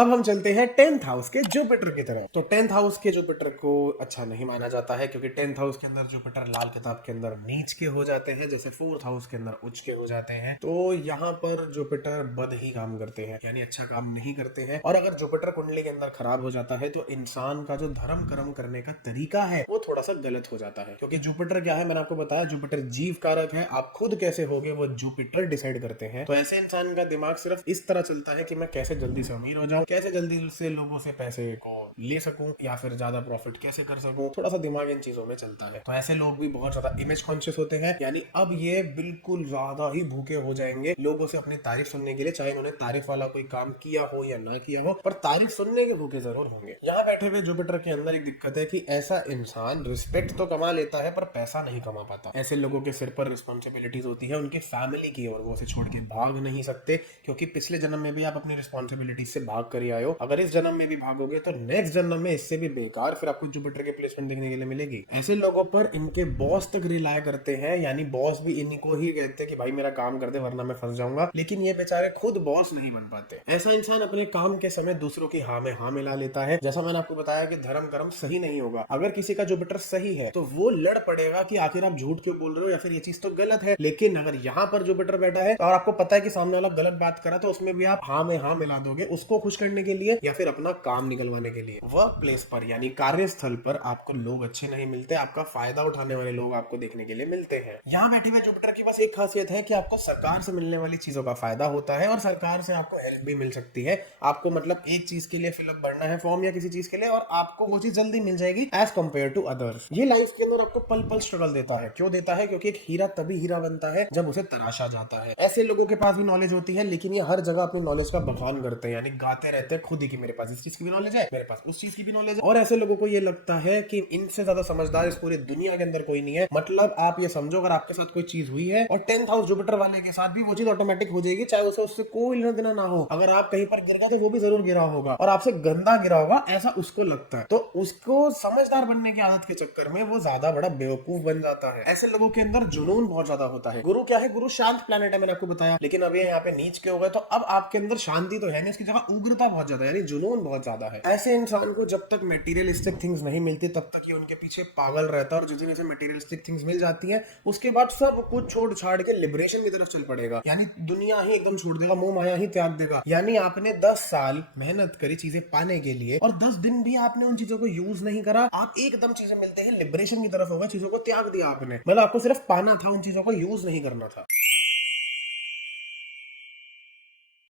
अब हम चलते हैं 10th हाउस के जुपिटर की तरह। तो 10th हाउस के जुपिटर को अच्छा नहीं माना जाता है, क्योंकि 10th हाउस के अंदर जुपिटर लाल किताब के अंदर नीच के हो जाते हैं, जैसे 4th हाउस के अंदर उच्च के हो जाते हैं। तो यहाँ पर जुपिटर बद ही काम करते हैं, यानी अच्छा काम नहीं करते हैं। और अगर जुपिटर कुंडली के अंदर खराब हो जाता है तो इंसान का जो धर्म कर्म करने का तरीका है वो थोड़ा सा गलत हो जाता है। क्योंकि जुपिटर क्या है, मैंने आपको बताया, जुपिटर जीव कारक है। आप खुद कैसे होगे वो जुपिटर डिसाइड करते हैं। तो ऐसे इंसान का दिमाग सिर्फ इस तरह चलता है कि मैं कैसे जल्दी से अमीर हो जाऊं, कैसे जल्दी से लोगों से पैसे को ले सकूं, या फिर ज्यादा प्रॉफिट कैसे कर सकूं। थोड़ा सा दिमाग इन चीजों में चलता है। तो ऐसे लोग भी बहुत ज्यादा इमेज कॉन्शियस होते हैं, यानी अब ये बिल्कुल ज्यादा ही भूखे हो जाएंगे लोगों से अपनी तारीफ सुनने के लिए, चाहे उन्होंने तारीफ वाला कोई काम किया हो या ना किया हो, पर तारीफ सुनने के भूखे जरूर होंगे। यहाँ बैठे हुए जुपिटर के अंदर एक दिक्कत है कि ऐसा इंसान रिस्पेक्ट तो कमा लेता है पर पैसा नहीं कमा पाता। ऐसे लोगों के सिर पर रिस्पॉन्सिबिलिटीज होती है उनके फैमिली की, और वो उसे छोड़ के भाग नहीं सकते, क्योंकि पिछले जन्म में भी आप अपनी रिस्पॉन्सिबिलिटी से भाग कर ही आए हो। अगर इस जन्म में भी भागोगे तो नेक्स्ट जन्म में इससे भी बेकार फिर आपको जुपिटर के प्लेसमेंट देखने के लिए मिलेगी। ऐसे लोगों पर इनके बॉस तक रिलाय करते हैं, यानी बॉस भी इनको ही कहते हैं कि भाई मेरा काम कर दे वरना मैं फंस जाऊंगा, लेकिन ये बेचारे खुद बॉस नहीं बन पाते। ऐसा इंसान अपने काम के समय दूसरों की हाँ में हाँ मिला लेता है। जैसा मैंने आपको बताया कि धर्म कर्म सही नहीं होगा, अगर किसी का जुपिटर सही है तो वो लड़ पड़ेगा कि आखिर आप झूठ क्यों बोल रहे हो, या फिर ये चीज तो गलत है। लेकिन अगर यहाँ पर जुपिटर बैठा है और आपको पता है कि सामने वाला गलत बात करा, तो उसमें भी आप हाँ में हाँ मिला दोगे, उसको खुश करने के लिए या फिर अपना काम निकलवाने के लिए। वर्क प्लेस पर यानी कार्यस्थल पर आपको लोग अच्छे नहीं मिलते, आपका फायदा उठाने वाले लोग आपको देखने के लिए मिलते हैं। यहाँ बैठे हुए जुपिटर की बस एक खासियत है कि आपको सरकार से मिलने वाली चीजों का फायदा होता है, और सरकार से आपको हेल्प भी मिल सकती है। आपको मतलब एक चीज के लिए फिलअप भरना है फॉर्म या किसी चीज के लिए, और आपको वो चीज जल्दी मिल जाएगी एज कंपेयर टू अदर्स। ये लाइफ के अंदर आपको पल पल स्ट्रगल देता है। क्यों देता है? क्योंकि एक हीरा तभी हीरा बनता है जब उसे तराशा जाता है। ऐसे लोगों के पास भी नॉलेज होती है, लेकिन ये हर जगह अपनी नॉलेज का बखान करते हैं, यानी गाते रहते हैं खुद ही कि मेरे पास इस चीज की भी नॉलेज है, मेरे पास उस चीज की भी नॉलेज है। और ऐसे लोगों को ये लगता है कि इनसे ज्यादा समझदार इस पूरी दुनिया के अंदर कोई नहीं है। मतलब आप ये समझो, अगर आपके साथ कोई चीज हुई है और 10th हाउस जुपिटर वाले के साथ भी वो चीज ऑटोमेटिक हो जाएगी, चाहे उसे उससे कोई लेना देना ना हो। अगर आप कहीं पर गिर गए तो वो भी जरूर गिरा होगा, और आपसे गंदा गिरा होगा ऐसा उसको लगता है। तो उसको समझदार बनने की आदत के चक्कर में वो ज्यादा बड़ा बेवकूफ बन जाता है। ऐसे लोगों के अंदर जुनून बहुत ज्यादा होता है। गुरु क्या है? गुरु शांत प्लेनेट है, मैंने आपको बताया, लेकिन अब ये यहाँ पे नीच के हो गए, तो अब आपके अंदर शांति तो है नहीं, इसकी जगह उग्रता बहुत ज्यादा, यानी जुनून बहुत ज्यादा है। ऐसे इंसान को जब तक मेटीरियलिस्टिक थिंग्स नहीं मिलती तब तक ये उनके पीछे पागल रहता है, और जिस दिन इसे मेटीरियलिस्टिक थिंग्स मिल जाती है उसके बाद सब कुछ छोड़ छाड़ के लिबरेशन की तरफ चल पड़ेगा, यानी दुनिया ही एकदम छोड़ देगा, मोह माया ही त्याग देगा। यानी आपने 10 साल मेहनत करी चीजें पाने के लिए, और 10 दिन भी आपने उन चीजों को यूज नहीं करा, आप एकदम चीजें मिलते हैं लिबरेशन की तरफ हो गए, चीजों को त्याग दिया आपने। मतलब आपको सिर्फ पाना था, उन चीजों को यूज नहीं करना था।